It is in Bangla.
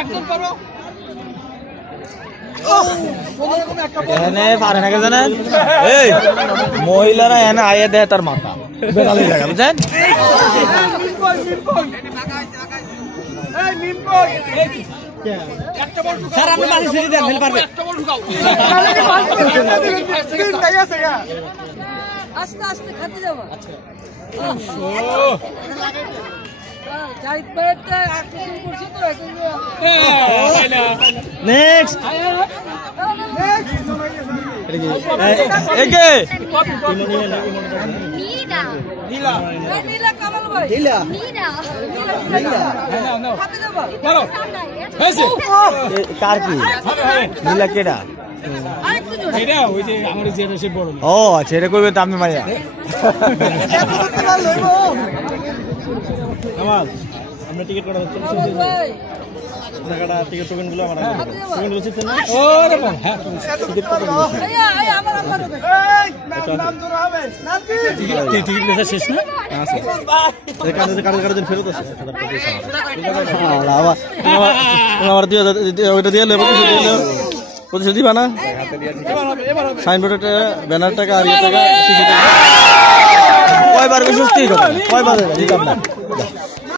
একদম করো এনে পারে না জানেন এই মহিলারা এনে আইয়ে দেয় তার মাথা বেড়ালি জায়গা বুঝছেন স্যার আপনি পানি ছেড়ে দেন ফেল পারবে একটা বল ঢুকাও আস্তে আস্তে খাতে যাবো আচ্ছা নেক্সট একে নীলা কামাল ভাই খাতে যাবো কার কি নীলা কেডা এটা ওই যে আমার যে বেশি বড় ও আচ্ছা এটা কইবে তো আমি মারিয়া আমার আমরা টিকিট করা হচ্ছে টাকাটা টিকিট টোকেনগুলো আমার টোকেনগুলো চিনছেন না ওরে হ্যাঁ টিকিট টোকেন টিকিট লেখা শেষ না আছে কার্ড দিন ফেরত আছে আমার দিয়ে ওইটা দিয়ে লেবো প্রতিশোধ দিবা না সাইনবোর্ড ব্যানার টাকা আর টাকা কয়বার সুস্থি কথা কয়বার